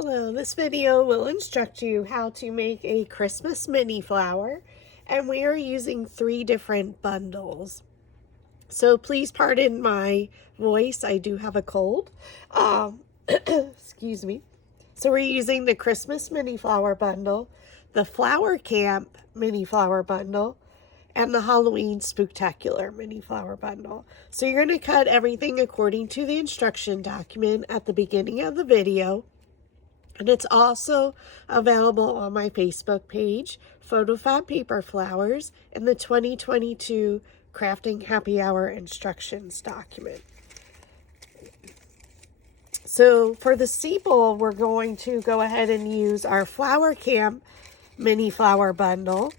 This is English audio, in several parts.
Hello, this video will instruct you how to make a Christmas mini flower, and we are using 3 different bundles. So please pardon my voice, I do have a cold. Excuse me. So we're using the Christmas mini flower bundle, the Flower Camp mini flower bundle, and the Halloween Spooktacular mini flower bundle. So you're going to cut everything according to the instruction document at the beginning of the video. And it's also available on my Facebook page, PhotoFabPaperFlowers, in the 2022 Crafting Happy Hour instructions document. So for the steeple, we're going to go ahead and use our Flower Camp mini flower bundle.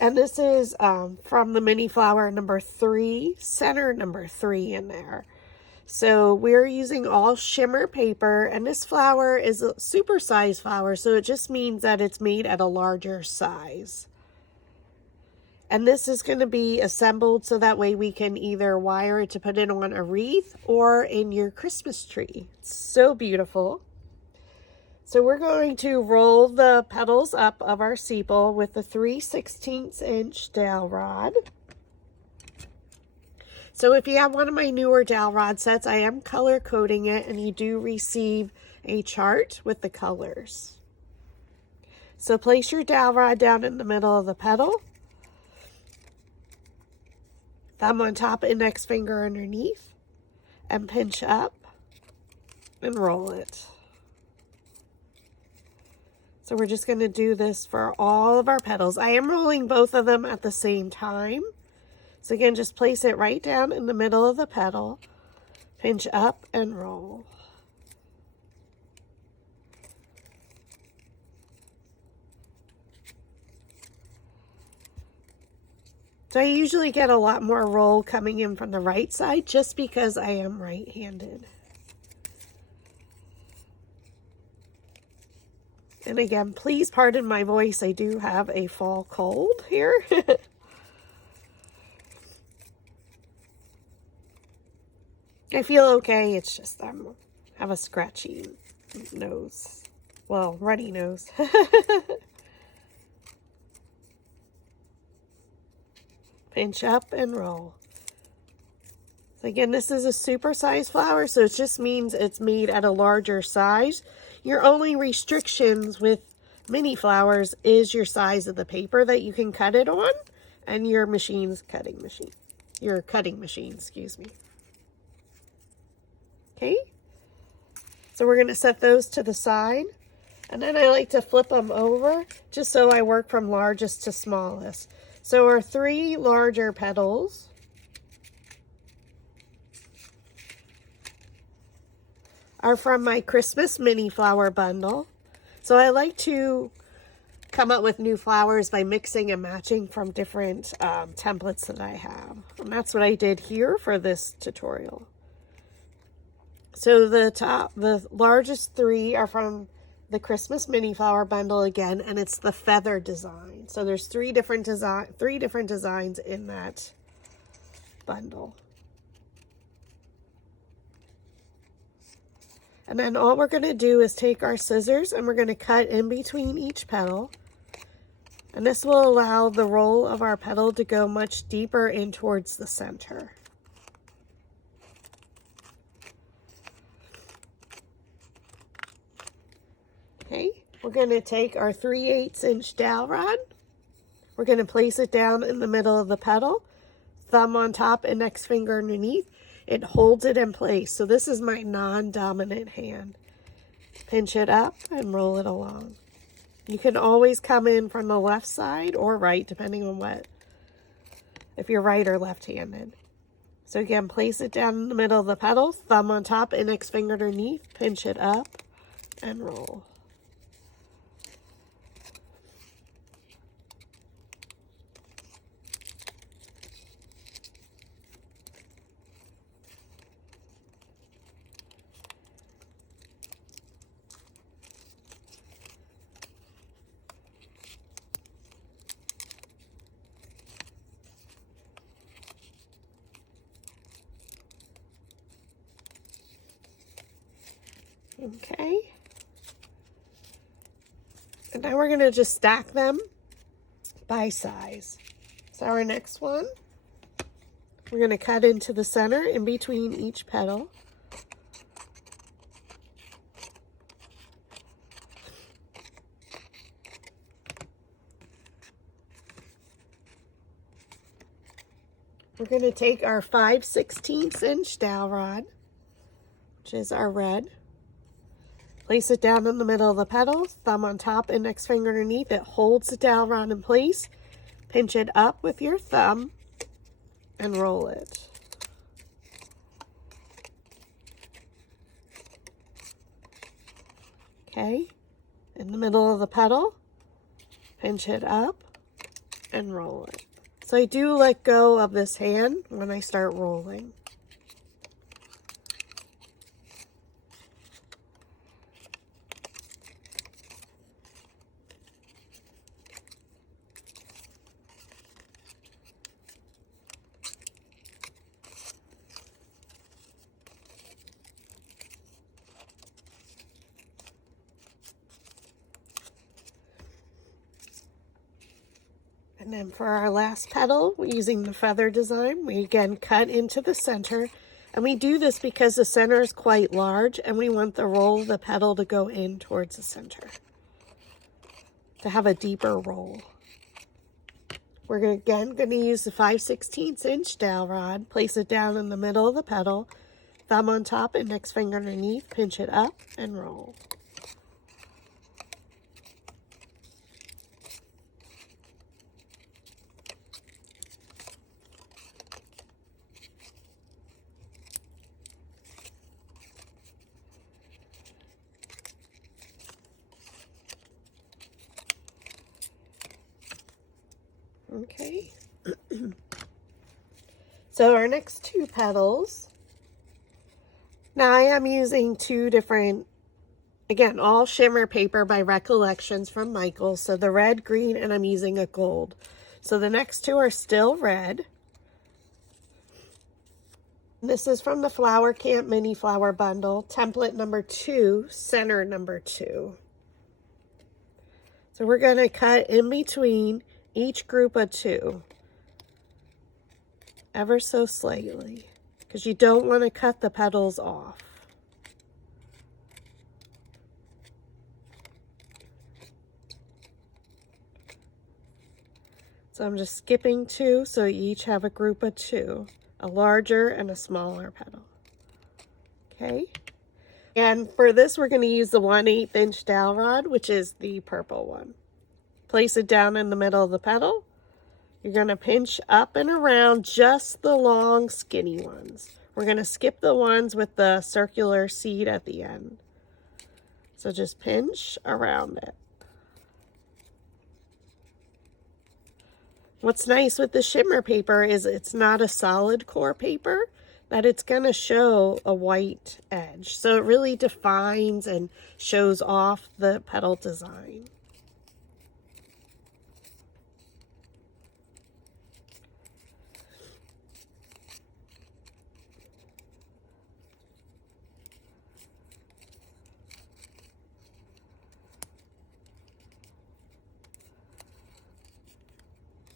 And this is from the mini flower number 3, center number 3 in there. So we're using all shimmer paper, and this flower is a super size flower, so it just means that it's made at a larger size. And this is going to be assembled so that way we can either wire it to put it on a wreath or in your Christmas tree. It's so beautiful. So we're going to roll the petals up of our steeple with the 3/16" dowel rod. So if you have one of my newer dowel rod sets, I am color coding it, and you do receive a chart with the colors. So place your dowel rod down in the middle of the petal. Thumb on top, index finger underneath, and pinch up and roll it. So we're just going to do this for all of our petals. I am rolling both of them at the same time. So again, just place it right down in the middle of the petal, pinch up and roll. So I usually get a lot more roll coming in from the right side just because I am right-handed. And again, please pardon my voice. I do have a fall cold here. I feel okay, it's just I have a scratchy nose. Well, runny nose. Pinch up and roll. So again, this is a super size flower, so it just means it's made at a larger size. Your only restrictions with mini flowers is your size of the paper that you can cut it on, and your cutting machine, excuse me. Okay, so we're going to set those to the side, and then I like to flip them over just so I work from largest to smallest. So our 3 larger petals are from my Christmas mini flower bundle. So I like to come up with new flowers by mixing and matching from different templates that I have, and that's what I did here for this tutorial. So the largest 3 are from the Christmas mini flower bundle again, and it's the feather design. So there's 3 different designs in that bundle. And then all we're going to do is take our scissors and we're going to cut in between each petal. And this will allow the roll of our petal to go much deeper in towards the center. Okay, we're going to take our 3/8" dowel rod. We're going to place it down in the middle of the petal. Thumb on top, index finger underneath. It holds it in place. So this is my non-dominant hand. Pinch it up and roll it along. You can always come in from the left side or right, depending on if you're right or left-handed. So again, place it down in the middle of the petal. Thumb on top, index finger underneath. Pinch it up and roll. Okay. And now we're going to just stack them by size. So our next one, we're going to cut into the center in between each petal. We're going to take our 5/16 inch dowel rod, which is our red. Place it down in the middle of the petal, thumb on top, index finger underneath. It holds the dowel rod in place. Pinch it up with your thumb and roll it. Okay, in the middle of the petal, pinch it up and roll it. So I do let go of this hand when I start rolling. And then for our last petal, using the feather design, we again cut into the center. And we do this because the center is quite large and we want the roll of the petal to go in towards the center, to have a deeper roll. We're again going to use the 5/16 inch dowel rod, place it down in the middle of the petal, thumb on top, index finger underneath, pinch it up and roll. Okay. So our next two petals, now I am using two different, again, all shimmer paper by Recollections from Michael. So the red, green, and I'm using a gold. So the next two are still red. This is from the Flower Camp Mini Flower Bundle, template number 2, center number 2. So we're going to cut in between each group of 2, ever so slightly, because you don't want to cut the petals off. So I'm just skipping 2, so you each have a group of 2, a larger and a smaller petal. Okay. And for this, we're going to use the 1/8 inch dowel rod, which is the purple one. Place it down in the middle of the petal. You're going to pinch up and around just the long, skinny ones. We're going to skip the ones with the circular seed at the end. So just pinch around it. What's nice with the shimmer paper is it's not a solid core paper, that it's going to show a white edge. So it really defines and shows off the petal design.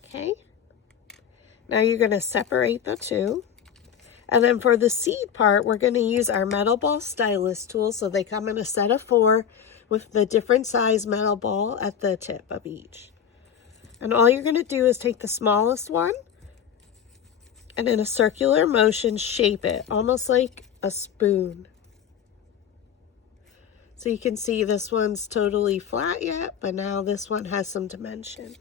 Okay, now you're going to separate the two. And then for the seed part, we're going to use our metal ball stylus tool. So they come in a set of 4 with the different size metal ball at the tip of each. And all you're going to do is take the smallest one and in a circular motion shape it, almost like a spoon. So you can see this one's totally flat yet, but now this one has some dimension.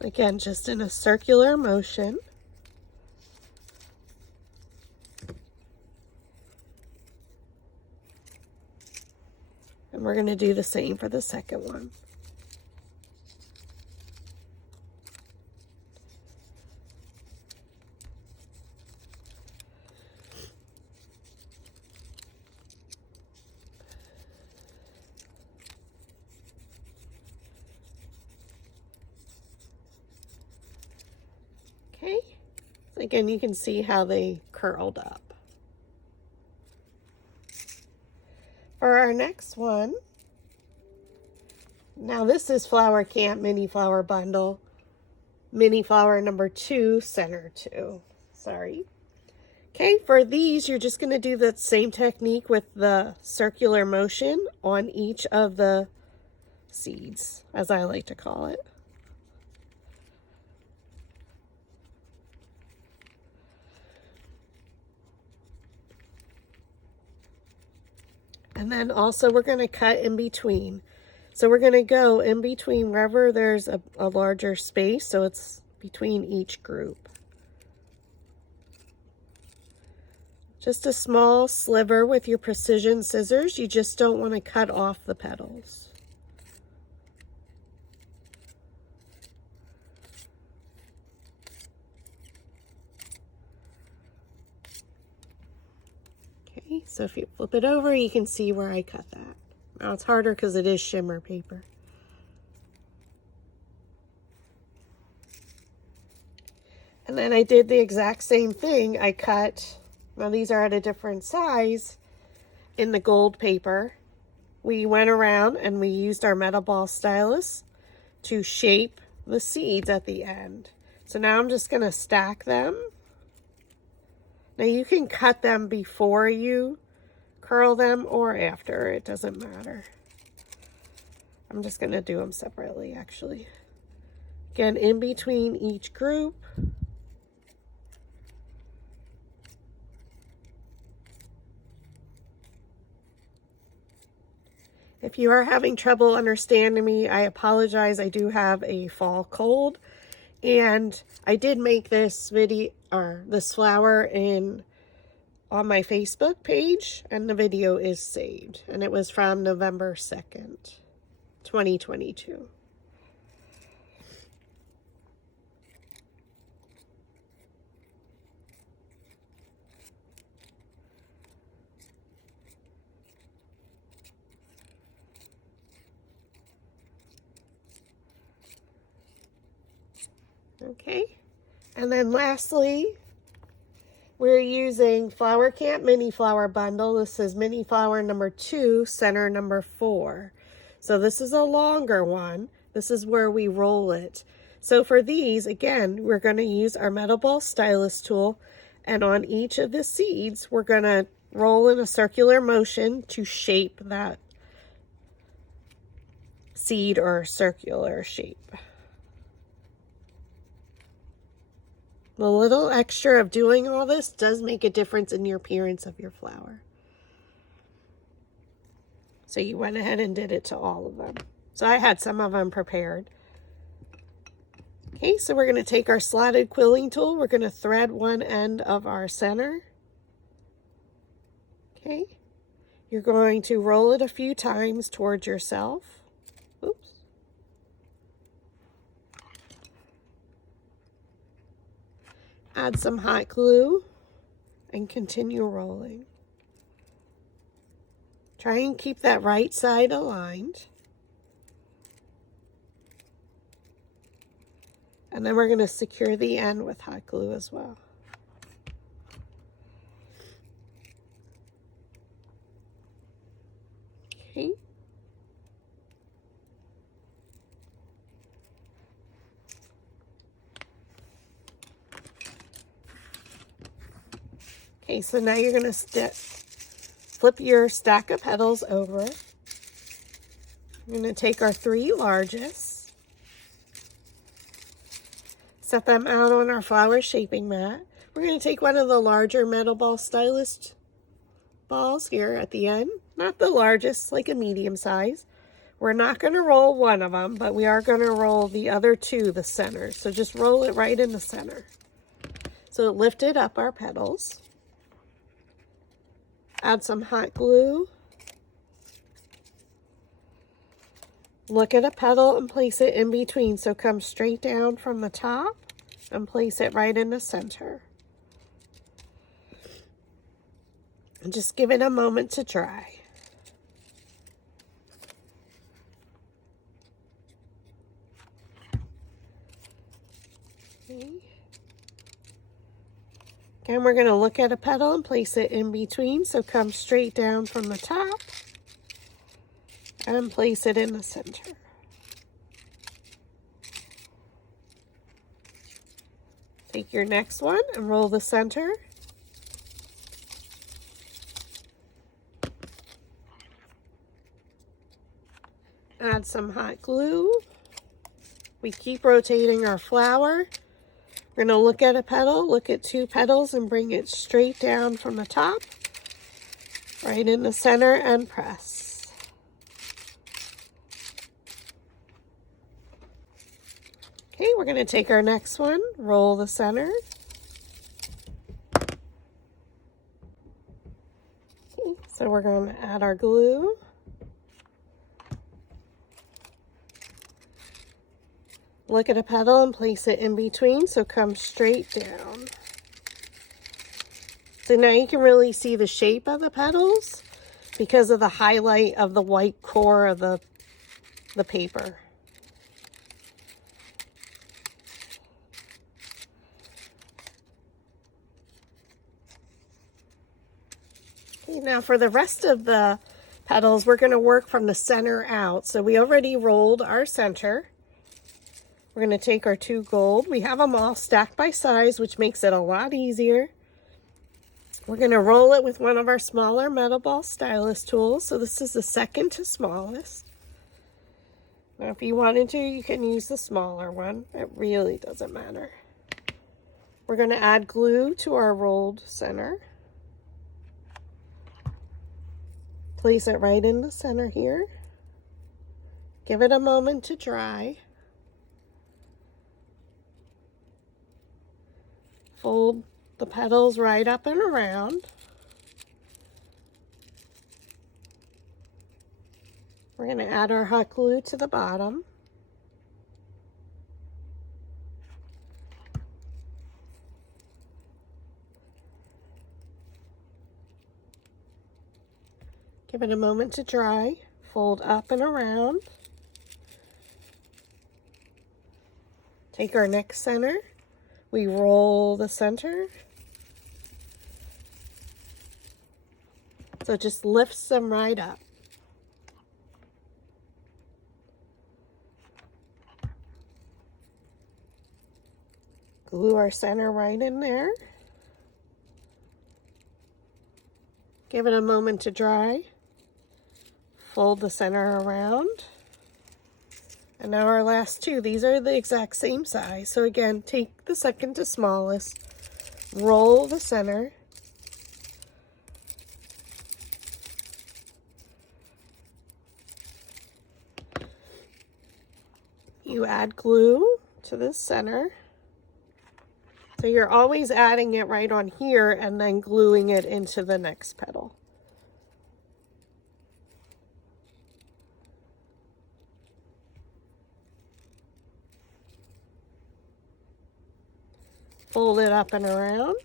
Again, just in a circular motion. And we're going to do the same for the second one. Okay, so again, you can see how they curled up. For our next one, now this is Flower Camp Mini Flower Bundle, Mini Flower number 2, center 2. Sorry. Okay, for these, you're just going to do the same technique with the circular motion on each of the seeds, as I like to call it. And then also we're going to cut in between. So we're going to go in between wherever there's a larger space, so it's between each group. Just a small sliver with your precision scissors. You just don't want to cut off the petals. Okay, so if you flip it over, you can see where I cut that. Now it's harder because it is shimmer paper. And then I did the exact same thing. I cut, now these are at a different size, in the gold paper. We went around and we used our metal ball stylus to shape the seeds at the end. So now I'm just going to stack them. Now you can cut them before you curl them or after, it doesn't matter. I'm just going to do them separately actually. Again, in between each group. If you are having trouble understanding me, I apologize. I do have a fall cold, and I did make this video or this flower on my Facebook page, and the video is saved, and it was from November 2nd, 2022. Okay, and then lastly, we're using Flower Camp Mini Flower Bundle. This is Mini Flower number 2, center number 4. So this is a longer one. This is where we roll it. So for these, again, we're going to use our metal ball stylus tool, and on each of the seeds, we're going to roll in a circular motion to shape that seed or circular shape. The little extra of doing all this does make a difference in your appearance of your flower. So you went ahead and did it to all of them. So I had some of them prepared. Okay, so we're going to take our slotted quilling tool. We're going to thread one end of our center. Okay, you're going to roll it a few times towards yourself. Oops. Add some hot glue and continue rolling. Try and keep that right side aligned. And then we're going to secure the end with hot glue as well. Okay. Okay, so now you're going to flip your stack of petals over. We're going to take our 3 largest, set them out on our flower shaping mat. We're going to take one of the larger metal ball stylus balls here at the end, not the largest, like a medium size. We're not going to roll one of them, but we are going to roll the other 2, the center. So just roll it right in the center. So it lifted up our petals. Add some hot glue. Look at a petal and place it in between. So come straight down from the top and place it right in the center. And just give it a moment to dry. Okay. Again, we're going to look at a petal and place it in between, so come straight down from the top and place it in the center. Take your next one and roll the center. Add some hot glue. We keep rotating our flower. We're going to look at a petal, look at two petals, and bring it straight down from the top, right in the center, and press. Okay, we're going to take our next one, roll the center. Okay, so we're going to add our glue. Look at a petal and place it in between, so come straight down. So now you can really see the shape of the petals because of the highlight of the white core of the paper. Okay, now for the rest of the petals, we're going to work from the center out. So we already rolled our center. We're going to take our two gold. We have them all stacked by size, which makes it a lot easier. We're going to roll it with one of our smaller metal ball stylus tools. So this is the second to smallest. Now if you wanted to, you can use the smaller one. It really doesn't matter. We're going to add glue to our rolled center. Place it right in the center here. Give it a moment to dry. Fold the petals right up and around. We're going to add our hot glue to the bottom. Give it a moment to dry. Fold up and around. Take our next center. We roll the center. So it just lifts them right up. Glue our center right in there. Give it a moment to dry. Fold the center around. And now our last two, these are the exact same size. So again, take the second to smallest, roll the center. You add glue to the center. So you're always adding it right on here and then gluing it into the next petal. Fold it up and around.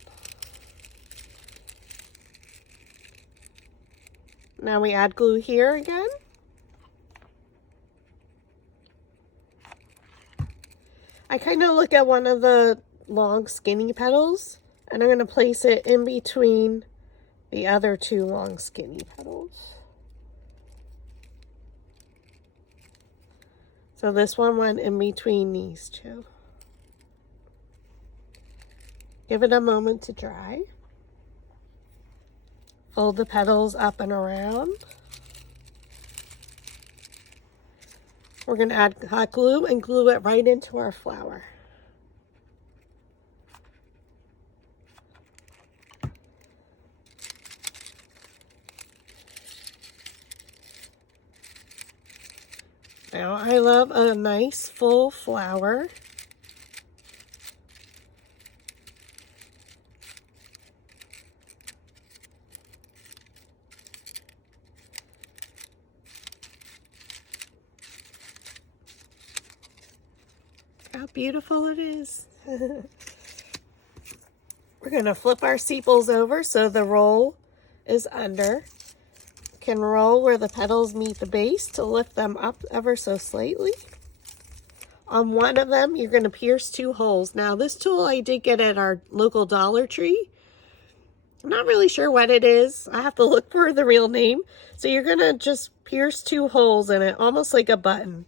Now we add glue here again. I kind of look at one of the long skinny petals and I'm going to place it in between the other two long skinny petals. So this one went in between these two. Give it a moment to dry. Fold the petals up and around. We're going to add hot glue and glue it right into our flower. Now I love a nice full flower. How beautiful it is. We're going to flip our sepals over so the roll is under. Can roll where the petals meet the base to lift them up ever so slightly. On one of them, you're going to pierce two holes. Now, this tool I did get at our local Dollar Tree. I'm not really sure what it is. I have to look for the real name. So you're going to just pierce 2 holes in it, almost like a button.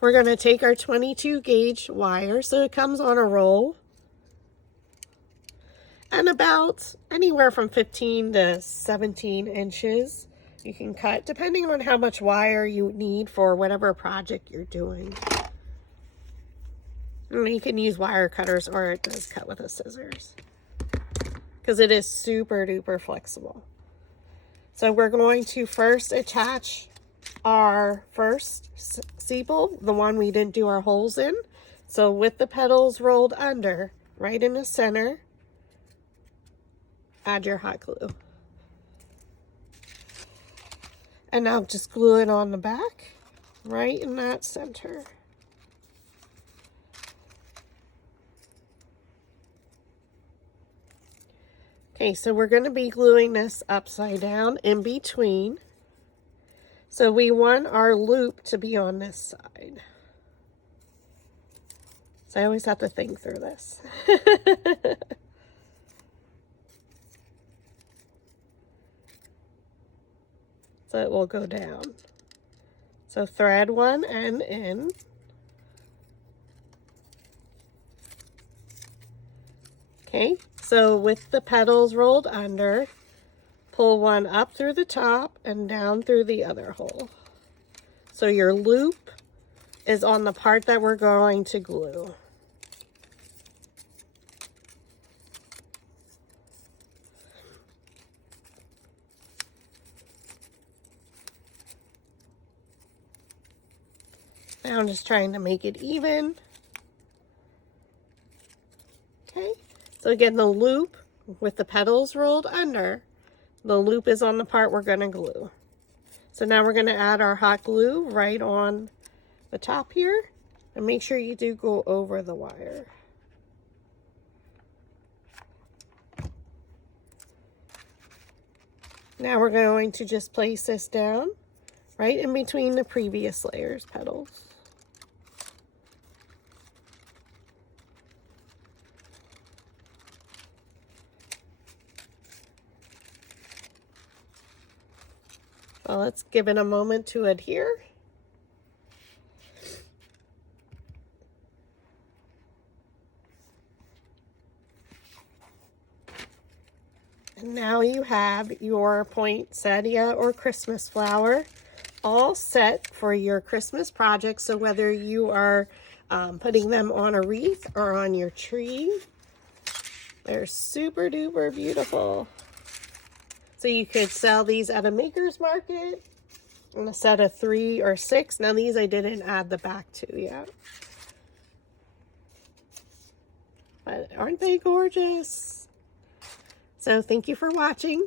We're going to take our 22 gauge wire, so it comes on a roll, and about anywhere from 15 to 17 inches you can cut, depending on how much wire you need for whatever project you're doing. And you can use wire cutters, or it does cut with a scissors, because it is super duper flexible. So we're going to first attach our first sepal, the one we didn't do our holes in. So with the petals rolled under, right in the center, add your hot glue. And now just glue it on the back, right in that center. Okay, so we're going to be gluing this upside down in between. So we want our loop to be on this side. So I always have to think through this. So it will go down. So thread one end in. Okay, so with the petals rolled under, pull one up through the top and down through the other hole. So your loop is on the part that we're going to glue. Now I'm just trying to make it even. Okay, so again, the loop with the petals rolled under, the loop is on the part we're going to glue. So now we're going to add our hot glue right on the top here, and make sure you do go over the wire. Now we're going to just place this down right in between the previous layers petals. Well, let's give it a moment to adhere. And now you have your poinsettia or Christmas flower all set for your Christmas project. So whether you are putting them on a wreath or on your tree, they're super duper beautiful. So you could sell these at a maker's market in a set of 3 or 6. Now these I didn't add the back to yet. But aren't they gorgeous? So thank you for watching.